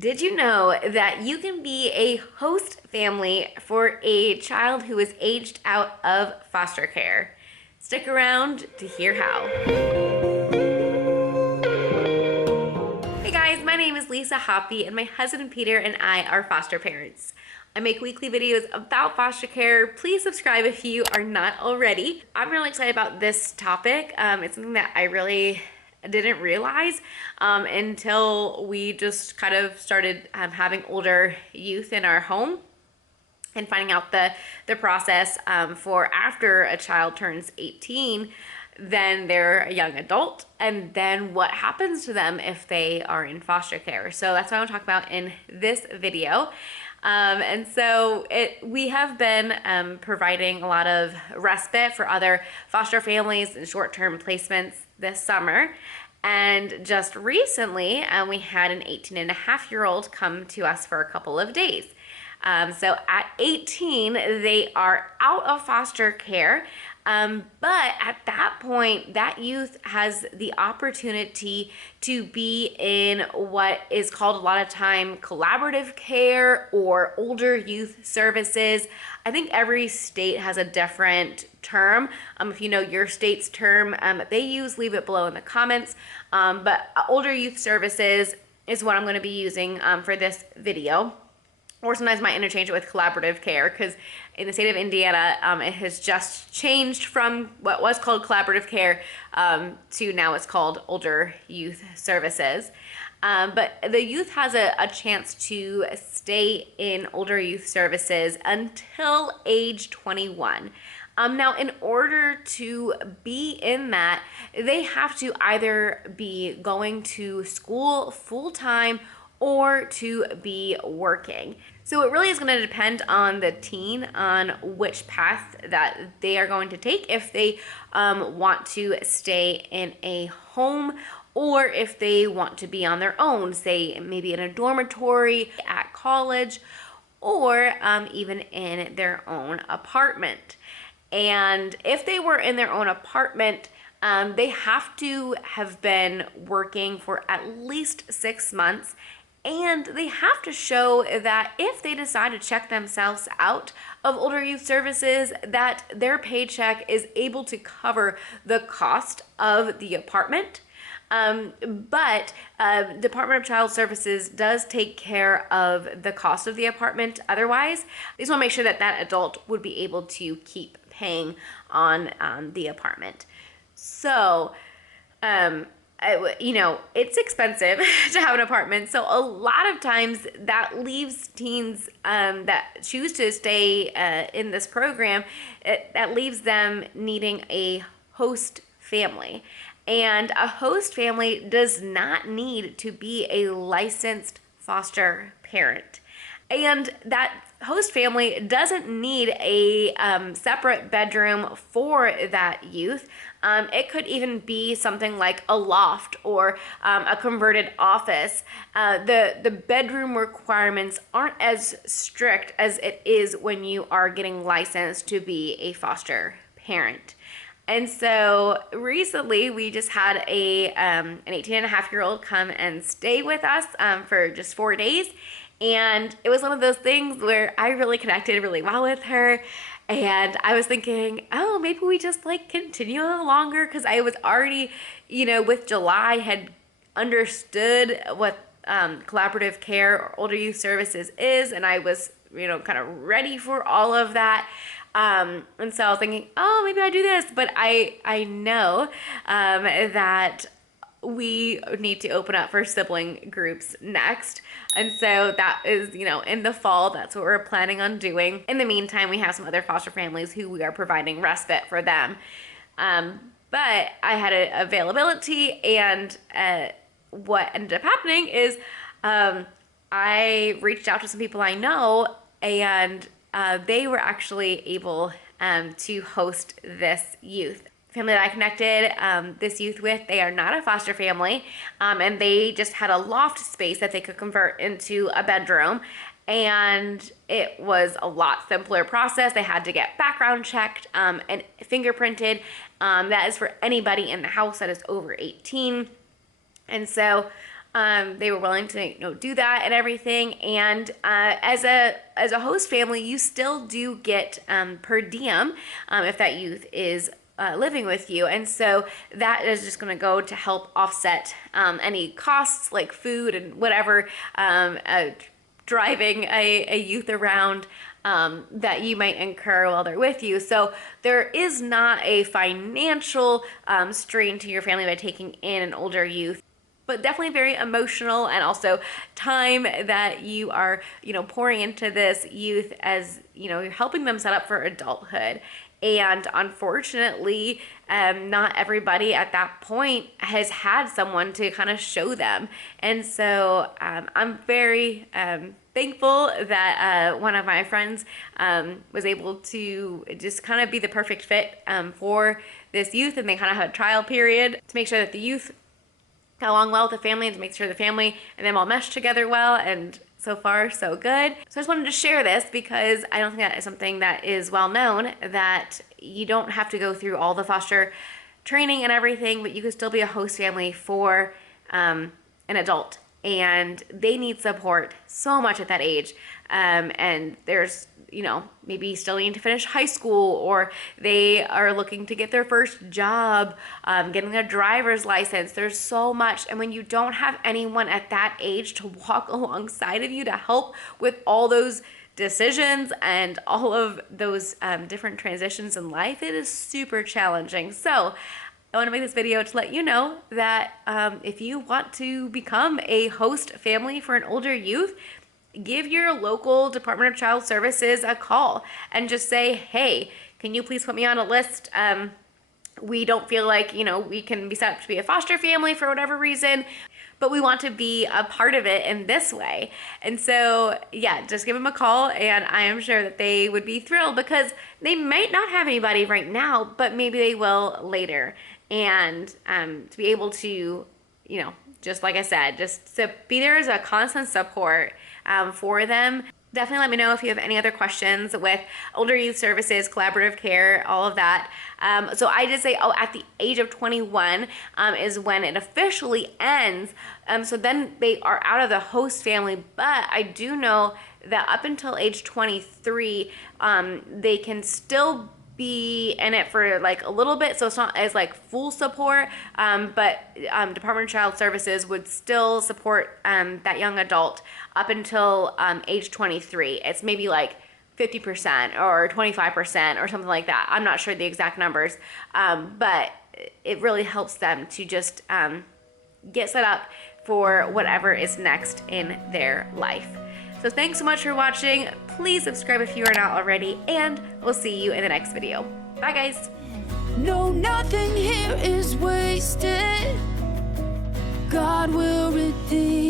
Did you know that you can be a host family for a child who is aged out of foster care? Stick around to hear how. Hey guys, my name is Lisa Hoppy and my husband Peter and I are foster parents. I make weekly videos about foster care. Please subscribe if you are not already. I'm really excited about this topic. It's something that I really didn't realize until we just kind of started having older youth in our home and finding out the process for after a child turns 18, then they're a young adult, and then what happens to them if they are in foster care. So that's what I want to talk about in this video. And so we have been providing a lot of respite for other foster families and short-term placements this summer. And just recently, we had an 18-and-a-half-year-old come to us for a couple of days. So at 18, they are out of foster care. But at that point, that youth has the opportunity to be in what is called a lot of time collaborative care or older youth services. I think every state has a different term. If you know your state's term they use, leave it below in the comments. But older youth services is what I'm going to be using for this video. Or sometimes might interchange it with collaborative care, because in the state of Indiana, it has just changed from what was called collaborative care to now it's called older youth services. But the youth has a chance to stay in older youth services until age 21. Now, in order to be in that, they have to either be going to school full-time or to be working. So it really is going to depend on the teen on which path that they are going to take, if they want to stay in a home or if they want to be on their own, say maybe in a dormitory at college or even in their own apartment. And if they were in their own apartment, they have to have been working for at least 6 months. And they have to show that if they decide to check themselves out of older youth services, that their paycheck is able to cover the cost of the apartment. But Department of Child Services does take care of the cost of the apartment. Otherwise, they just want to make sure that that adult would be able to keep paying on the apartment. So, it's expensive to have an apartment. So a lot of times that leaves teens that choose to stay in this program, that leaves them needing a host family. And a host family does not need to be a licensed foster parent. And that host family doesn't need a separate bedroom for that youth. It could even be something like a loft or a converted office. The bedroom requirements aren't as strict as it is when you are getting licensed to be a foster parent. And so recently we just had an 18-and-a-half-year-old come and stay with us for just 4 days. And it was one of those things where I really connected really well with her. And I was thinking, oh, maybe we just continue a little longer, because I was already, with July had understood what collaborative care or older youth services is. And I was, kind of ready for all of that. And so I was thinking, oh, maybe I do this. But I know that we need to open up for sibling groups next. And so that is, in the fall, that's what we're planning on doing. In the meantime, we have some other foster families who we are providing respite for them. But I had availability, and what ended up happening is I reached out to some people I know, and they were actually able to host this youth. Family that I connected this youth with, they are not a foster family, and they just had a loft space that they could convert into a bedroom, and it was a lot simpler process. They had to get background checked and fingerprinted. That is for anybody in the house that is over 18. And so They were willing to do that and everything. And as a host family, you still do get per diem if that youth is living with you. And so that is just going to go to help offset any costs like food and whatever, driving a youth around that you might incur while they're with you. So there is not a financial strain to your family by taking in an older youth, but definitely very emotional, and also time that you are, pouring into this youth as, you're helping them set up for adulthood. And unfortunately, not everybody at that point has had someone to kind of show them. And so I'm very thankful that one of my friends was able to just kind of be the perfect fit for this youth. And they kind of had a trial period to make sure that the youth got along well with the family, and to make sure the family and them all meshed together well. And so far, so good. So I just wanted to share this because I don't think that is something that is well known, that you don't have to go through all the foster training and everything, but you can still be a host family for an adult. And they need support so much at that age. And there's, maybe still need to finish high school, or they are looking to get their first job, getting a driver's license. There's so much. And when you don't have anyone at that age to walk alongside of you to help with all those decisions and all of those different transitions in life, it is super challenging. So I want to make this video to let you know that if you want to become a host family for an older youth, give your local Department of Child Services a call and just say, hey, can you please put me on a list? We don't feel like, we can be set up to be a foster family for whatever reason, but we want to be a part of it in this way. And so, yeah, just give them a call, and I am sure that they would be thrilled, because they might not have anybody right now, but maybe they will later. And to be able to, just like I said, just to be there as a constant support for them. Definitely let me know if you have any other questions with older youth services, collaborative care, all of that. So I did say, at the age of 21 is when it officially ends. So then they are out of the host family. But I do know that up until age 23, they can still be in it for like a little bit, so it's not as like full support, but Department of Child Services would still support that young adult up until age 23. It's maybe like 50% or 25% or something like that. I'm not sure the exact numbers, but it really helps them to just get set up for whatever is next in their life. So thanks so much for watching. Please subscribe if you are not already, and we'll see you in the next video. Bye, guys. No, nothing here is wasted. God will redeem.